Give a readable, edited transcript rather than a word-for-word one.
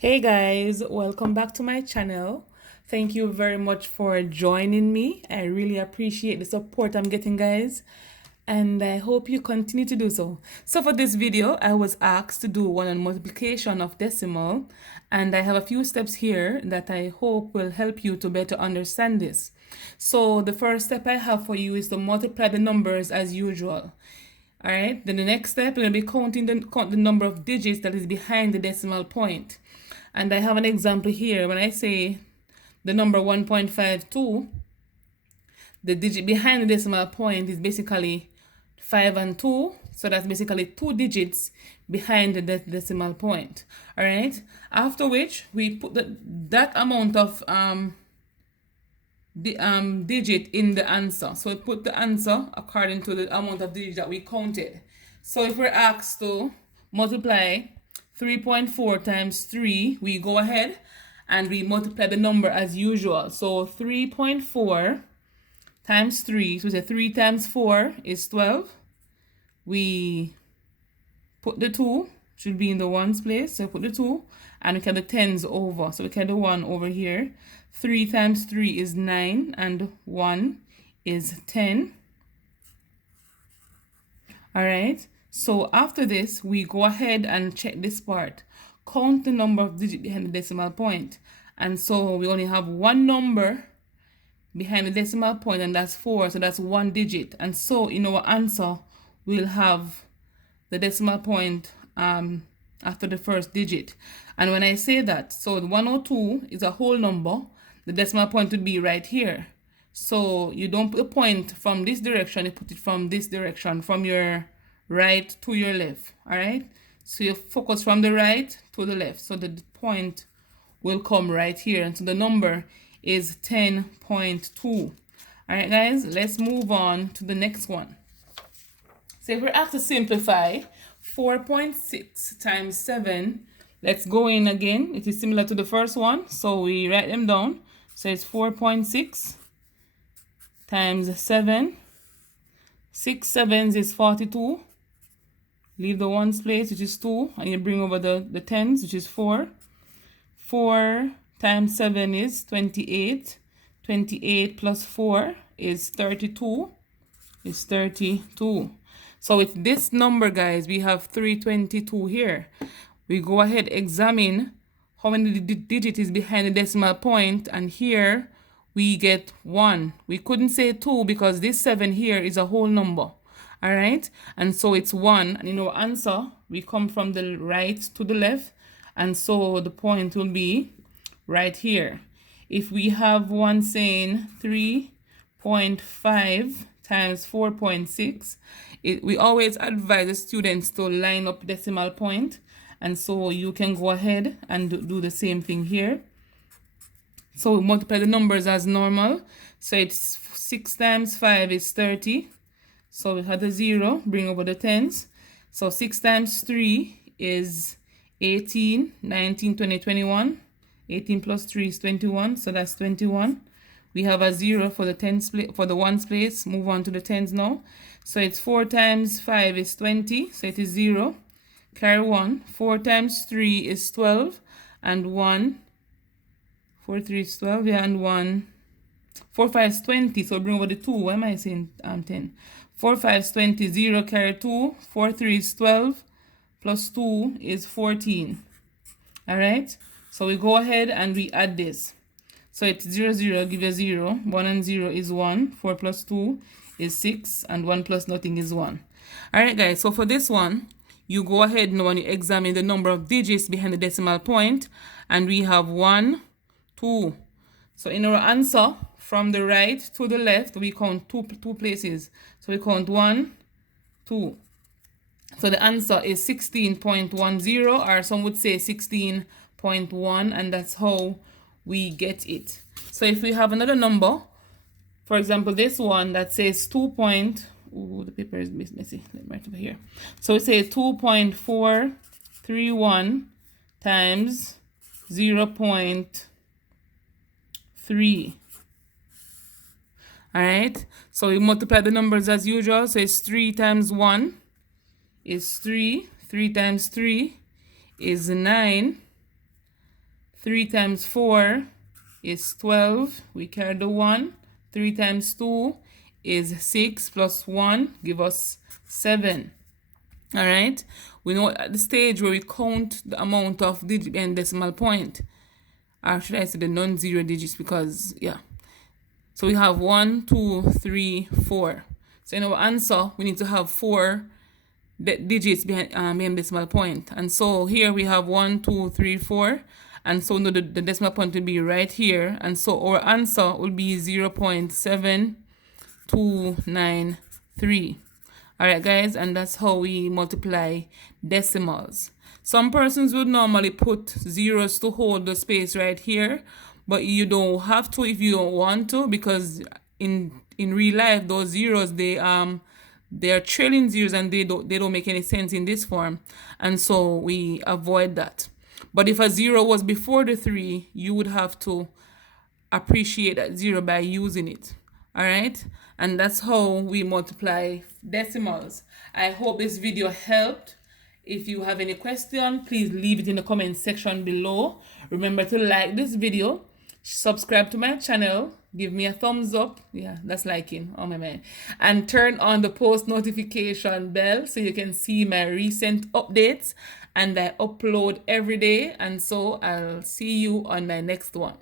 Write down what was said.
Hey guys, welcome back to my channel. Thank you very much for joining me. I really appreciate the support I'm getting, guys, and I hope you continue to do so. So for this video, I was asked to do one on multiplication of decimal, and I have a few steps here that I hope will help you to better understand this. So the first step I have for you is to multiply the numbers as usual. All right, then the next step, we're going to be count the number of digits that is behind the decimal point. And I have an example here. When I say the number 1.52, the digit behind the decimal point is basically 5 and 2. So that's basically 2 digits behind the decimal point. All right. After which, we put that amount of digit in the answer. So we put the answer according to the amount of digits that we counted. So if we're asked to multiply 3.4 times 3, we go ahead and we multiply the number as usual. So 3.4 times 3, so we say 3 times 4 is 12. We put the 2, should be in the ones place, so put the 2, and we carry the tens over. So we carry the 1 over here. 3 times 3 is 9, and 1 is 10. All right. So after this, we go ahead and check this part. Count the number of digits behind the decimal point. And so we only have one number behind the decimal point, and that's 4. So that's one digit. And so in our answer, we'll have the decimal point after the first digit. And when I say that, so the 102 is a whole number. The decimal point would be right here. So you don't put a point from this direction, you put it from this direction, from your right to your left. All right. So you focus from the right to the left. So the point will come right here. And so the number is 10.2. All right, guys, let's move on to the next one. So if we're asked to simplify 4.6 times 7, let's go in again. It is similar to the first one. So we write them down. So it's 4.6 times 7. 6 sevens is 42. Leave the ones place, which is 2, and you bring over the tens, which is 4. 4 times 7 is 28. 28 plus 4 is 32. Is 32. So with this number, guys, we have 322 here. We go ahead, examine how many digits is behind the decimal point, and here we get 1. We couldn't say 2 because this 7 here is a whole number. All right, and so it's 1. And in our answer, we come from the right to the left, and so the point will be right here. If we have one saying 3.5 times 4.6, we always advise the students to line up decimal point, and so you can go ahead and do the same thing here. So we multiply the numbers as normal. So it's 6 times 5 is 30. So we had the 0, bring over the tens. So 6 times 3 is 18, 19, 20, 21. 18 plus 3 is 21, so that's 21. We have a 0 for the tens for the ones place. Move on to the tens now. So it's 4 times 5 is 20, so it is 0. Carry 1. 4 times 3 is 12, and 1. 4, 3 is 12, yeah, and 1. 4, 5 is 20, so bring over the 2. Why am I saying 10? 4, 5 is 20, 0, carry 2. 4, 3 is 12, plus 2 is 14. All right, so we go ahead and we add this. So it's 0, 0, give you 0. 1 and 0 is 1. 4 plus 2 is 6, and 1 plus nothing is 1. All right, guys, so for this one, you go ahead now and you examine the number of digits behind the decimal point, and we have 1, 2. So in our answer, from the right to the left, we count two places. So we count 1, 2. So the answer is 16.10, or some would say 16.1, and that's how we get it. So if we have another number, for example, this one that says 2. Ooh, the paper is messy. Let me write over here. So we say 2.431 times 0.3. All right, so we multiply the numbers as usual. So it's 3 times 1 is 3. 3 times 3 is 9. 3 times 4 is 12. We carry the 1. 3 times 2 is 6 plus 1 give us 7. All right. We know at the stage where we count the amount of digit and decimal point, or should I say the non-zero digits, because yeah. So we have 1, 2, 3, 4. So in our answer, we need to have 4 digits behind decimal point. And so here we have 1, 2, 3, 4. And so the decimal point will be right here. And so our answer will be 0.7293. Alright guys, and that's how we multiply decimals. Some persons would normally put zeros to hold the space right here, but you don't have to if you don't want to, because in real life those zeros they're trailing zeros and they don't make any sense in this form, and so we avoid that. But if a 0 was before the 3, you would have to appreciate that 0 by using it. All right, and that's how we multiply decimals. I hope this video helped. If you have any question, please leave it in the comment section below. Remember to like this video, subscribe to my channel, give me a thumbs up, yeah, that's liking, oh my man, and turn on the post notification bell so you can see my recent updates, and I upload every day. And so I'll see you on my next one.